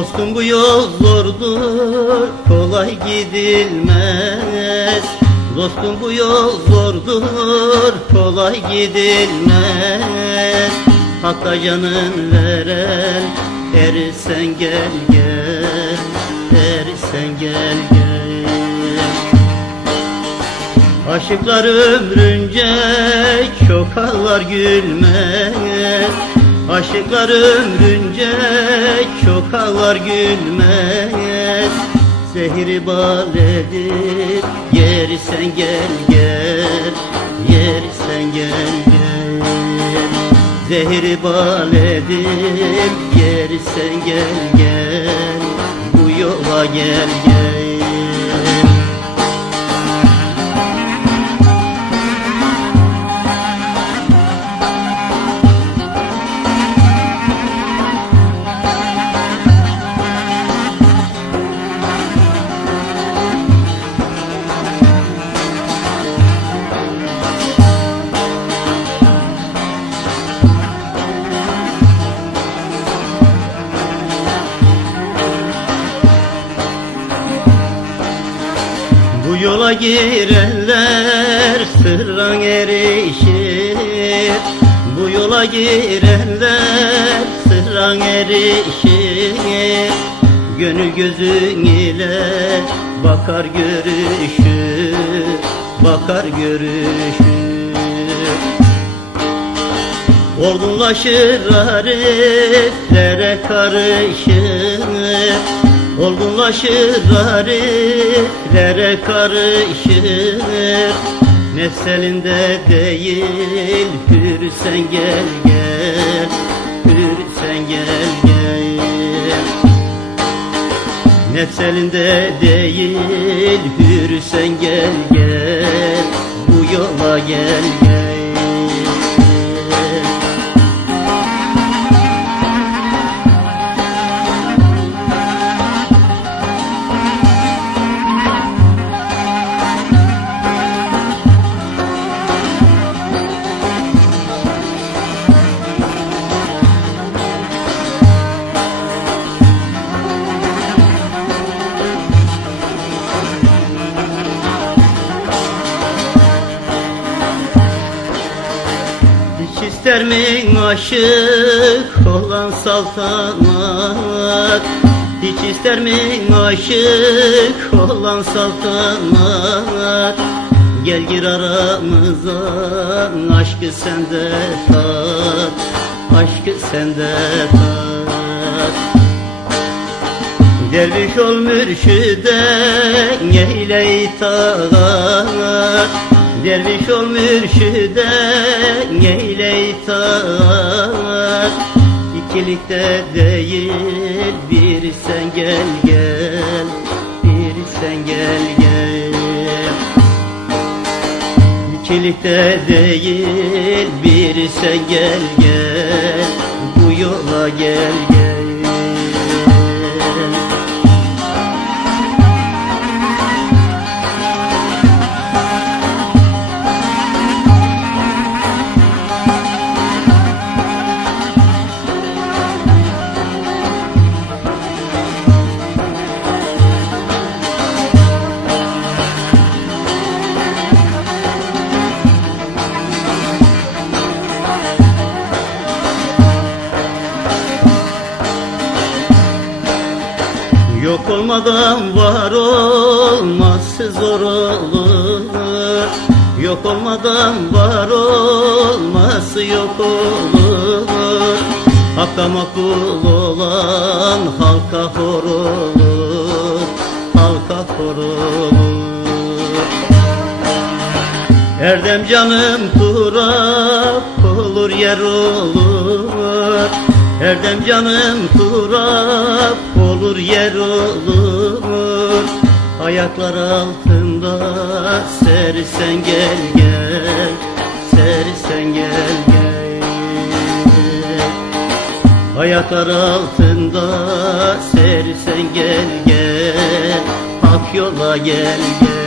Dostum bu yol zordur, kolay gidilmez. Dostum bu yol zordur, kolay gidilmez. Hakka canın veren, ersen gel gel Ersen gel gel. Aşıklar ömrünce çok ağlar gülmez Aşıklar ömrünce çok ağlar gülmez Zehri bal edip yersen gel gel Yersen gel gel. Zehri bal edip yersen gel gel Bu yola gel gel yola girenler sırran erişir Bu yola girenler sırran erişir Gönül gözün ile bakar görüşür Bakar görüşür. Olgunlaşır ariflere karışır Olgunlaşır ariflere karışır. Nefs elinde değil hür sen gel gel. Hür sen gel gel. Nefs elinde değil hür sen gel gel. Bu yola gel gel ister mi aşık olan saltanat. Hiç ister mi aşık olan saltanat. Gel gir aramıza aşkı sende tat Aşkı sende tat. Derviş ol mürşide eyle itaat Derviş ol mürşide eyle itaat İkilikte değil bir sen gel gel Bir sen gel gel. İkilikte değil bir sen gel gel Bu yola gel gel olmadan var olması zor olur. Yok olmadan var olması yok olur. Hakka makul olan halka hor olur. Halka hor olur. Erdem canım Turak olur yer olur Erdem canım turap olur yer olur Ayaklar altında sersen gel gel Sersen gel gel. Ayaklar altında sersen gel gel Hak yola gel gel